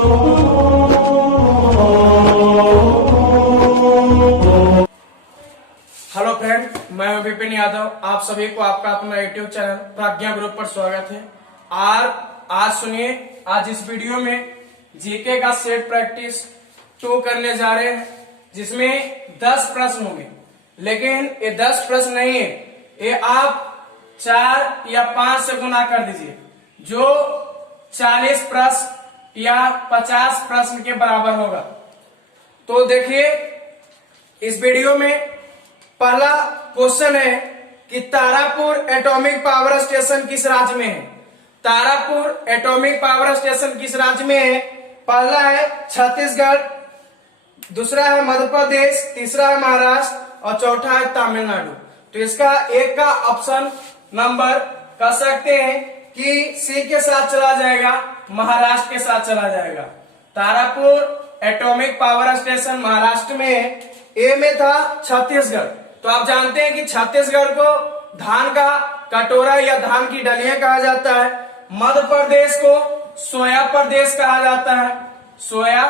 Hello friend, मैं हूं विपिन यादव। आप सभी को आपका अपना यूट्यूब चैनल प्रज्ञा ग्रुप पर स्वागत है। आज सुनिए, आज इस वीडियो में जीके का सेट प्रैक्टिस 2 करने जा रहे हैं, जिसमें 10 प्रश्न होंगे। लेकिन ये 10 प्रश्न नहीं है, ये आप 4 या 5 से गुना कर दीजिए, जो 40 प्रश्न या 50 प्रश्न के बराबर होगा। तो देखिए, इस वीडियो में पहला क्वेश्चन है कि तारापुर एटॉमिक पावर स्टेशन किस राज्य में है। तारापुर एटॉमिक पावर स्टेशन किस राज्य में है? पहला है छत्तीसगढ़, दूसरा है मध्य प्रदेश, तीसरा है महाराष्ट्र और चौथा है तमिलनाडु। तो इसका एक का ऑप्शन नंबर कर सकते हैं कि सी के साथ चला जाएगा, महाराष्ट्र के साथ चला जाएगा। Tarapur atomic power station Maharashtra में है। ए में था छत्तीसगढ़। तो आप जानते हैं कि छत्तीसगढ़ को धान का कटोरा या धान की डलिया कहा जाता है। मध्य प्रदेश को सोया प्रदेश कहा जाता है, सोया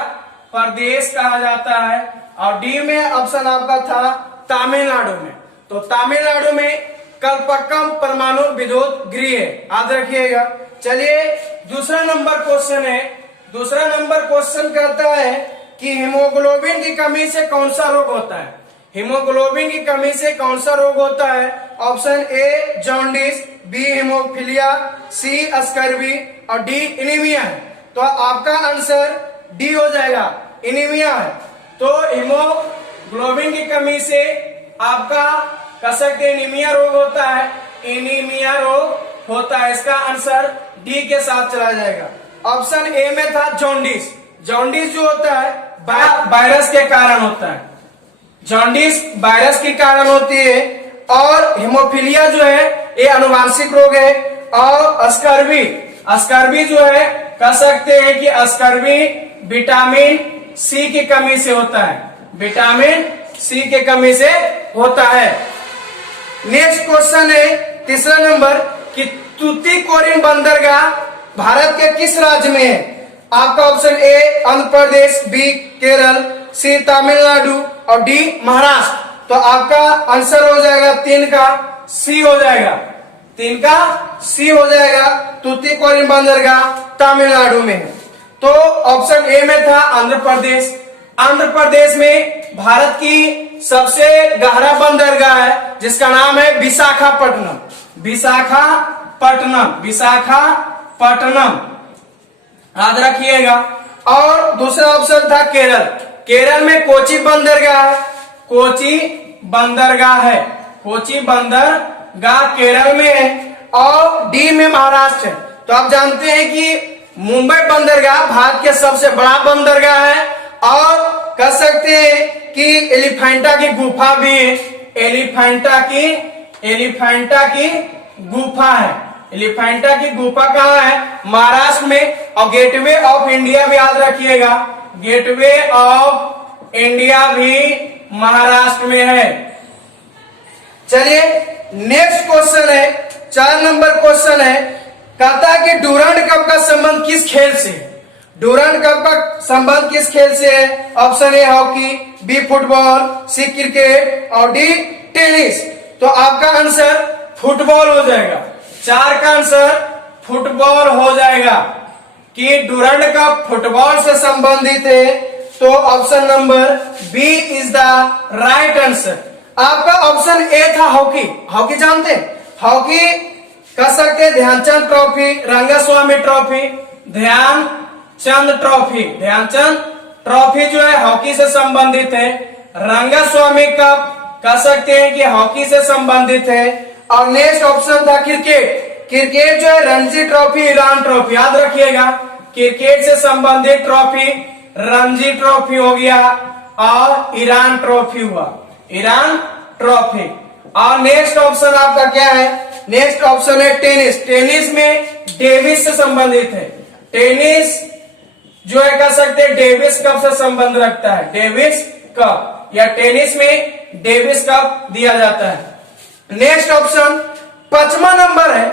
प्रदेश कहा जाता है। और डी में ऑप्शन आपका था तमिलनाडु में। तो तमिलनाडु में कल्पक्कम परमाणु विद्युत गृह है, याद रखिएगा। चलिए, दूसरा नंबर क्वेश्चन है। दूसरा नंबर क्वेश्चन कहता है कि हीमोग्लोबिन की कमी से कौन सा रोग होता है। हीमोग्लोबिन की कमी से कौन सा रोग होता है? Option A jaundice, B haemophilia, C scurvy और डी एनीमिया है। तो आपका आंसर डी हो जाएगा, एनीमिया है। तो हीमोग्लोबिन की कमी से आपका कह सकते हैं एनीमिया रोग होता है, एनीमिया रोग होता है। इसका आंसर डी के साथ चला जाएगा। ऑप्शन ए में था जॉन्डिस। जॉन्डिस जो होता है वायरस के कारण होता है, जॉन्डिस वायरस के कारण होती है। और हीमोफीलिया जो है ये अनुवांशिक रोग है। और स्कर्वी जो है कह सकते हैं कि स्कर्वी विटामिन सी की कमी से होता है, विटामिन सी की कमी से होता है। नेक्स्ट क्वेश्चन है तीसरा नंबर कि तूतीकोरिन बंदरगाह भारत के किस राज्य में है? आपका option A Andhra Pradesh, B Kerala, C Tamil Nadu और डी महाराष्ट्र। तो आपका आंसर हो जाएगा 3 का सी हो जाएगा, 3 का सी हो जाएगा। तूतीकोरिन बंदरगाह तमिलनाडु में है। तो ऑप्शन ए में था आंध्र प्रदेश। आंध्र प्रदेश में भारत की सबसे गहरा बंदरगाह है, जिसका नाम है विशाखापट्टनम। विशाखापट्टनम याद रखिएगा। और दूसरा ऑप्शन था केरल। केरल में कोची बंदरगाह है, कोची बंदरगाह केरल में है। और डी में महाराष्ट्र है। तो आप जानते हैं कि मुंबई बंदरगाह भारत के सबसे बड़ा बंदरगाह है। और कह सकते हैं कि एलिफेंटा की गुफा भी है, एलिफेंटा की गुफा है। एलिफेंटा की गुफा कहाँ है? महाराष्ट्र में। और गेटवे ऑफ इंडिया भी याद रखिएगा, गेटवे ऑफ इंडिया भी महाराष्ट्र में है। चलिए, नेक्स्ट क्वेश्चन है, 4 नंबर क्वेश्चन है। कहता है कि डूरांड कप का संबंध किस खेल से है? डूरांड कप का संबंध किस खेल से है? Option A hockey, B football, C cricket और डी टेनिस। तो आपका आंसर फुटबॉल हो जाएगा। 4 का आंसर फुटबॉल हो जाएगा कि डूरांड कप फुटबॉल से संबंधित है। तो option number B is the right answer. आपका ऑप्शन ए था हॉकी। हॉकी जानते हैं? हॉकी कह सकते हैं Dhyan Chand trophy, Rangaswamy trophy, Dhyan Chand trophy जो है हॉकी से संबंधित है। रंगस्वामी कप कह सकते हैं कि हॉकी से संबंधित है। और नेक्स्ट ऑप्शन था क्रिकेट। क्रिकेट जो है रणजी ट्रॉफी, ईरान ट्रॉफी, याद रखिएगा। क्रिकेट से संबंधित ट्रॉफी रणजी ट्रॉफी हो गया और ईरान ट्रॉफी हुआ, ईरान ट्रॉफी। और नेक्स्ट ऑप्शन आपका क्या है? नेक्स्ट ऑप्शन है टेनिस। टेनिस में डेविस से संबंधित है। टेनिस जो है कह सकते हैं डेविस कप से संबंध रखता है, डेविस कप या टेनिस में डेविस कप दिया जाता है। नेक्स्ट ऑप्शन 5वां नंबर है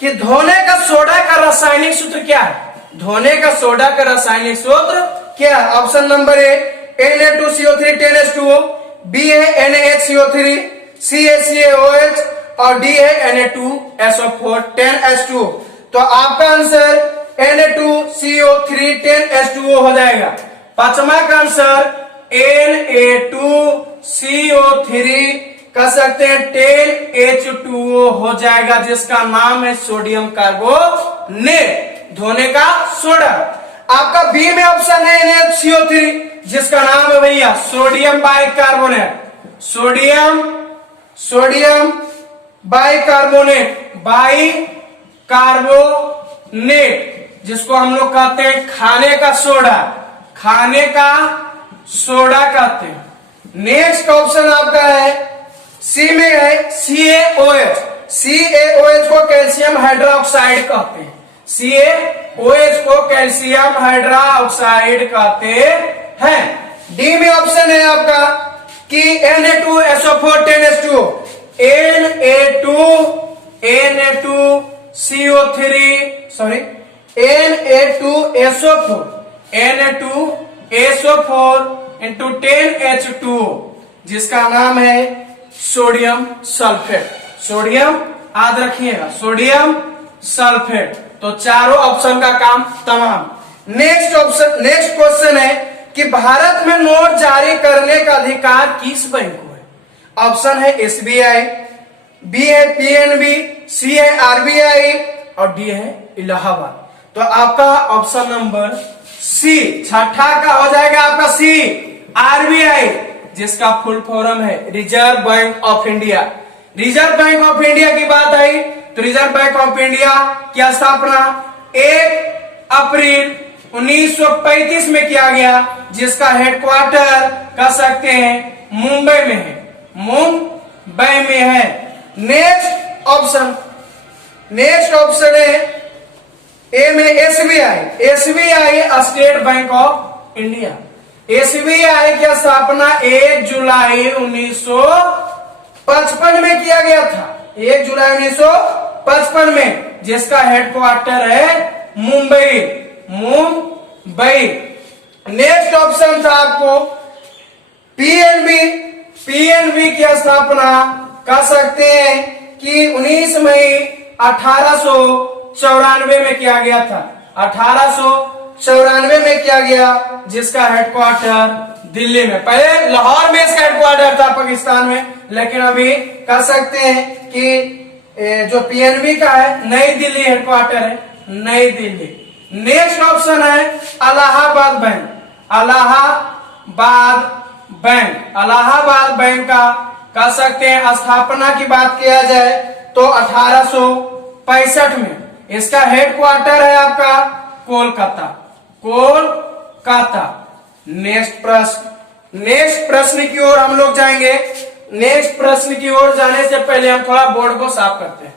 कि धोने का सोडा का रासायनिक सूत्र क्या है? धोने का सोडा का रासायनिक सूत्र क्या? ऑप्शन नंबर ए Na2CO3 10H2O, बी है NaHCO3, सी है CaOH और डी है Na2SO4 10H2O। तो आपका आंसर Na2CO3 10H2O हो जाएगा। पांचवा का आंसर Na2CO3 कह सकते हैं 10H2O हो जाएगा, जिसका नाम है सोडियम कार्बोनेट, धोने का सोडा। आपका बी में ऑप्शन है NaCO3, जिसका नाम है भैया सोडियम बाइकार्बोनेट, सोडियम बाइकार्बोनेट, जिसको हम लोग कहते हैं खाने का सोडा, खाने का सोडा कहते हैं। नेक्स्ट ऑप्शन आपका है सी में है CaOH, CaOH को कैल्शियम हाइड्रोक्साइड कहते हैं, CaOH को कैल्शियम हाइड्रोक्साइड कहते हैं। डी में ऑप्शन है आपका कि Na2SO4 10H2O, Na2SO4 into 10H2O, जिसका नाम है सोडियम सल्फेट, सोडियम याद रखिएगा, सोडियम सल्फेट। तो चारों ऑप्शन का काम तमाम। नेक्स्ट क्वेश्चन है कि भारत में नोट जारी करने का अधिकार किस बैंक को है? ऑप्शन है SBI, बी है PNB, सी है RBI और डी है इलाहाबाद। तो आपका ऑप्शन नंबर सी, छठा का हो जाएगा आपका सी, RBI, जिसका फुल फॉर्म है reserve bank of India. Reserve bank of India की बात आई तो रिजर्व बैंक ऑफ इंडिया की स्थापना 1 अप्रैल 1935 में किया गया, जिसका हेडक्वार्टर कह सकते हैं मुंबई में है, मुंबई में है। नेक्स्ट ऑप्शन है ए में SBI, state bank of India. SBI की स्थापना 1 जुलाई 1955 में किया गया था, 1 जुलाई 1955 में, जिसका हेडक्वार्टर है मुंबई। नेक्स्ट ऑप्शन था आपको PNB की स्थापना कह सकते हैं कि 19 मई 1894 में किया गया था, 1894 में किया गया, जिसका हेडक्वार्टर दिल्ली में। पहले लाहौर में इसका हेडक्वार्टर था पाकिस्तान में, लेकिन अभी कह सकते हैं कि जो PNB का है नई दिल्ली हेडक्वार्टर है, नई दिल्ली। नेक्स्ट ऑप्शन है इलाहाबाद बैंक, इलाहाबाद बैंक का कह सकते हैं स्थापना की बात किया जाए तो 1865 में। इसका हेडक्वार्टर है आपका कोलकाता। नेक्स्ट प्रश्न की ओर हम लोग जाएंगे। नेक्स्ट प्रश्न की ओर जाने से पहले हम थोड़ा बोर्ड को साफ करते हैं।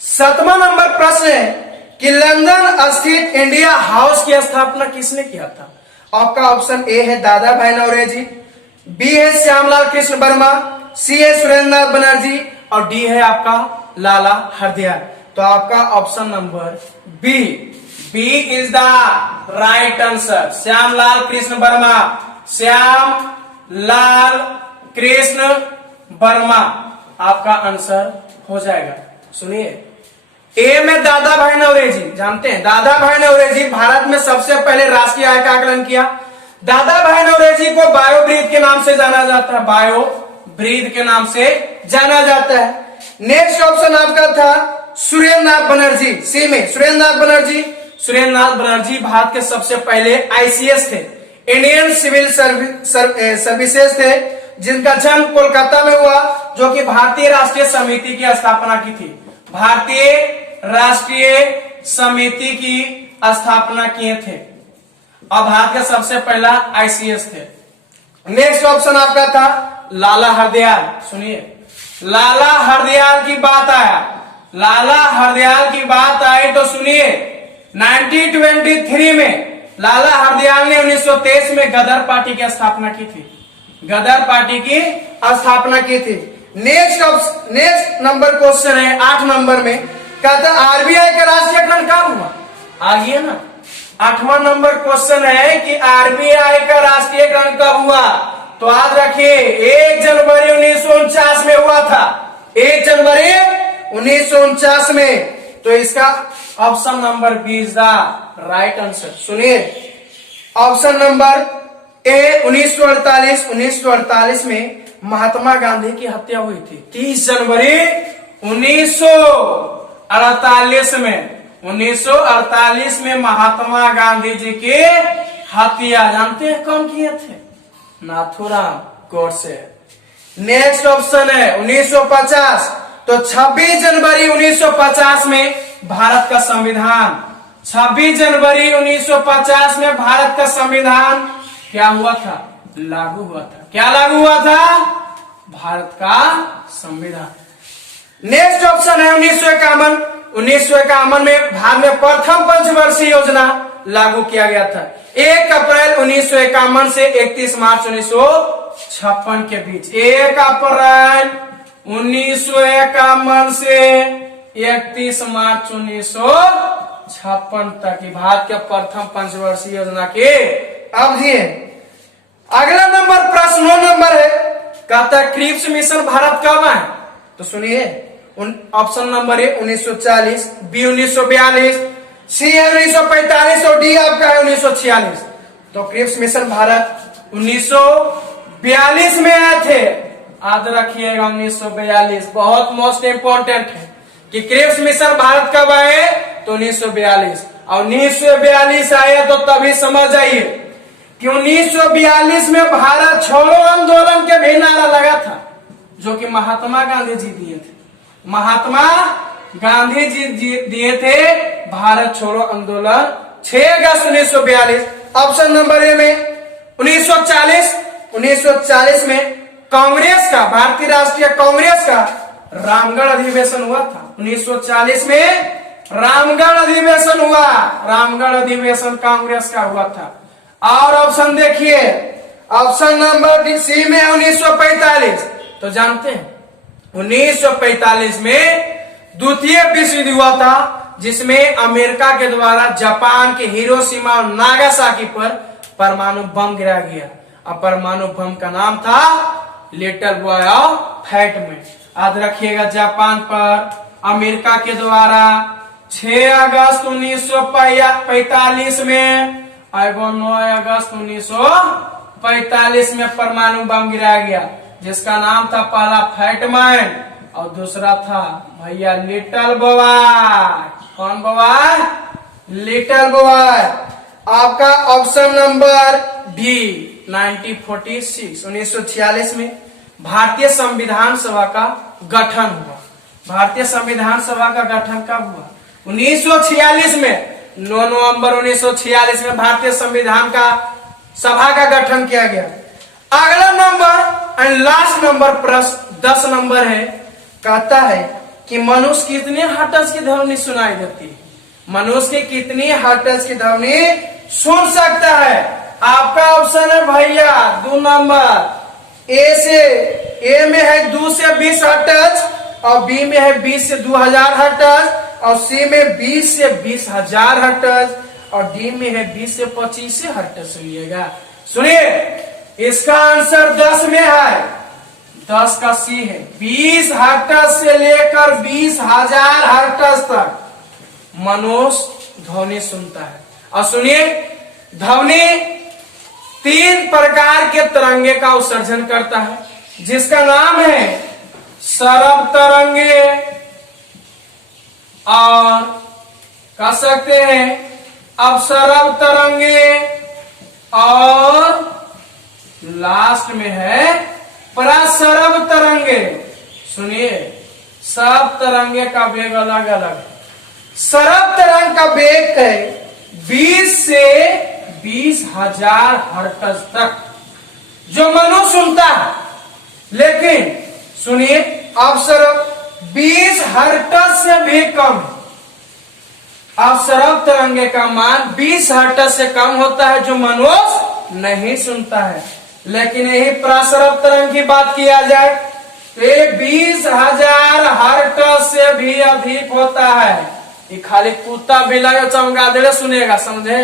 सातवां नंबर प्रश्न है कि लंदन स्थित इंडिया हाउस की स्थापना किसने किया था? आपका ऑप्शन ए है दादा भाई नौरोजी, बी है श्यामलाल कृष्ण वर्मा, सी है सुरेंद्र नाथ बनर्जी और डी है आपका लाला हरदयाल। तो आपका option number B is the right answer, Shyamlal Krishna Varma, Shyamlal Krishna Varma आपका आंसर हो जाएगा। सुनिए, ए में दादा भाई नौरोजी, जानते हैं दादा भाई नौरोजी भारत में सबसे पहले राष्ट्रीय आय का आकलन किया। दादा भाई नौरोजी को बायोब्रीथ के नाम से जाना जाता है, बायोब्रीथ के नाम से जाना जाता है। नेक्स्ट ऑप्शन आपका था सुरेंद्र नाथ बनर्जी, सी में सुरेंद्र नाथ बनर्जी भारत के सबसे पहले ICS थे, इंडियन सिविल सर्विसेज थे, जिनका जन्म कोलकाता में हुआ, जो कि भारतीय राष्ट्रीय समिति की स्थापना की थी, भारतीय राष्ट्रीय समिति की स्थापना किए थे और भारत का सबसे पहला ICS थे। नेक्स्ट ऑप्शन आपका था लाला हरदयाल। सुनिए, लाला हरदयाल की बात आई तो सुनिए, 1923 में लाला हरदयाल ने 1923 में गदर पार्टी की स्थापना की थी। गदर पार्टी की स्थापना की थी। नेक्स्ट नंबर क्वेश्चन है 8 नंबर में, कहता आरबीआई का राष्ट्रीयकरण कब हुआ? आ गया ना। 8वां नंबर क्वेश्चन है कि आरबीआई का राष्ट्रीयकरण कब हुआ? तो याद रखिए 1 जनवरी 1949 में हुआ था। 1 जनवरी 1949 में। तो इसका option number B is the right answer. सुनिए ऑप्शन नंबर ए 1948 में महात्मा गांधी की हत्या हुई थी। 30 जनवरी 1948 में 1948 में महात्मा गांधी जी की हत्या जानते हैं कौन किए थे? नाथूराम गोडसे। नेक्स्ट ऑप्शन है 1950। तो 26 जनवरी 1950 में भारत का संविधान, 26 जनवरी 1950 में भारत का संविधान क्या हुआ था? लागू हुआ था। क्या लागू हुआ था? भारत का संविधान। नेक्स्ट ऑप्शन है 1951। 1951 में भारत में प्रथम पंचवर्षीय योजना लागू किया गया था। 1 अप्रैल 1951 से 31 मार्च 1956 के बीच। 1 अप्रैल 1951 से 31 मार्च 1956 तक की भारत के प्रथम पंचवर्षीय योजना की अवधि है। अगला नंबर प्रश्न 9 नंबर है, कहता है क्रिप्स मिशन भारत कब आए? तो सुनिए ऑप्शन नंबर है 1940, बी 1942, सी है 1945 और डी आपका है 1946। तो क्रिप्स मिशन भारत 1942 में आए थे। याद रखिएगा 1942 बहुत मोस्ट इंपोर्टेंट है कि क्रिप्स मिशन भारत कब आए? तो 1942। और 1942 आए तो तभी समझ आइए कि 1942 में भारत छोड़ो आंदोलन के भी नारा लगा था, जो कि महात्मा गांधी जी दिए थे। महात्मा गांधी जी दिए थे भारत छोड़ो आंदोलन 6 अगस्त 1942। ऑप्शन नंबर ए में 1940 में कांग्रेस का, भारतीय राष्ट्रीय कांग्रेस का रामगढ़ अधिवेशन हुआ था। 1940 में रामगढ़ अधिवेशन हुआ। रामगढ़ अधिवेशन कांग्रेस का हुआ था। और ऑप्शन देखिए ऑप्शन नंबर सी में 1945। तो जानते हैं 1945 में द्वितीय विश्व युद्ध हुआ था, जिसमें अमेरिका के द्वारा जापान के हिरोशिमा और नागासाकी पर परमाणु बम गिराया गया। और परमाणु बम का नाम था little boy of fat man. याद रखिएगा जापान पर अमेरिका के द्वारा 6 अगस्त 1945 में और 9 अगस्त 1945 में परमाणु बम गिराया गया, जिसका नाम था पहला फैटमैन और दूसरा था भैया लिटिल बॉय। कौन बॉय? Little boy. आपका ऑप्शन नंबर डी 1946 में भारतीय संविधान सभा का गठन हुआ। भारतीय संविधान सभा का गठन कब हुआ? 1946 में 9 नवंबर 1946 में भारतीय संविधान का सभा का गठन किया गया। अगला नंबर एंड लास्ट नंबर प्रश्न 10 नंबर है, कहता है कि मनुष्य कितने हर्ट्ज की ध्वनि सुनाई देती है? मनुष्य की कितनी हर्ट्ज की ध्वनि सुन सकता है? आपका ऑप्शन है भैया 2 नंबर। ए में है 2 से 20 हर्ट्ज और बी में है 20 से 2000 हर्ट्ज और सी में 20 से 20,000 हर्ट्ज और डी में है 20 से 25 हर्ट्ज। सुनिएगा, सुनिए इसका आंसर 10 में है। 10 का सी है। 20 हर्ट्ज से लेकर 20,000 हर्ट्ज तक मनुष्य ध्वनि सुनता है। और सुनिए ध्वनि 3 प्रकार के तरंगे का उत्सर्जन करता है, जिसका नाम है सरब तरंगे और कह सकते हैं अपसरब तरंगे और लास्ट में है प्रसरब तरंगे। सुनिए सब तरंगे का वेग अलग अलग है। सरब तरंग का वेग है 20 से 20,000 हर्ट्ज तक, जो मनुष्य सुनता है। लेकिन सुनिए अपसरब 20 हर्ट्ज से भी कम। अपसरब तरंगे का मान 20 हर्ट्ज से कम होता है, जो मनुष्य नहीं सुनता है। लेकिन यही प्रसरब तरंग की बात किया जाए तो ये 20,000 हर्ट्ज से भी अधिक होता है। ये खाली कुत्ता बिलाई और चमगादड़ सुनेगा, समझे,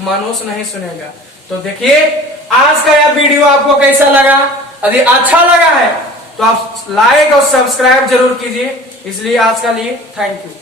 मनुष्य नहीं सुनेगा। तो देखिए आज का यह वीडियो आपको कैसा लगा। यदि अच्छा लगा है तो आप लाइक और सब्सक्राइब जरूर कीजिए। इसलिए आज के लिए थैंक यू।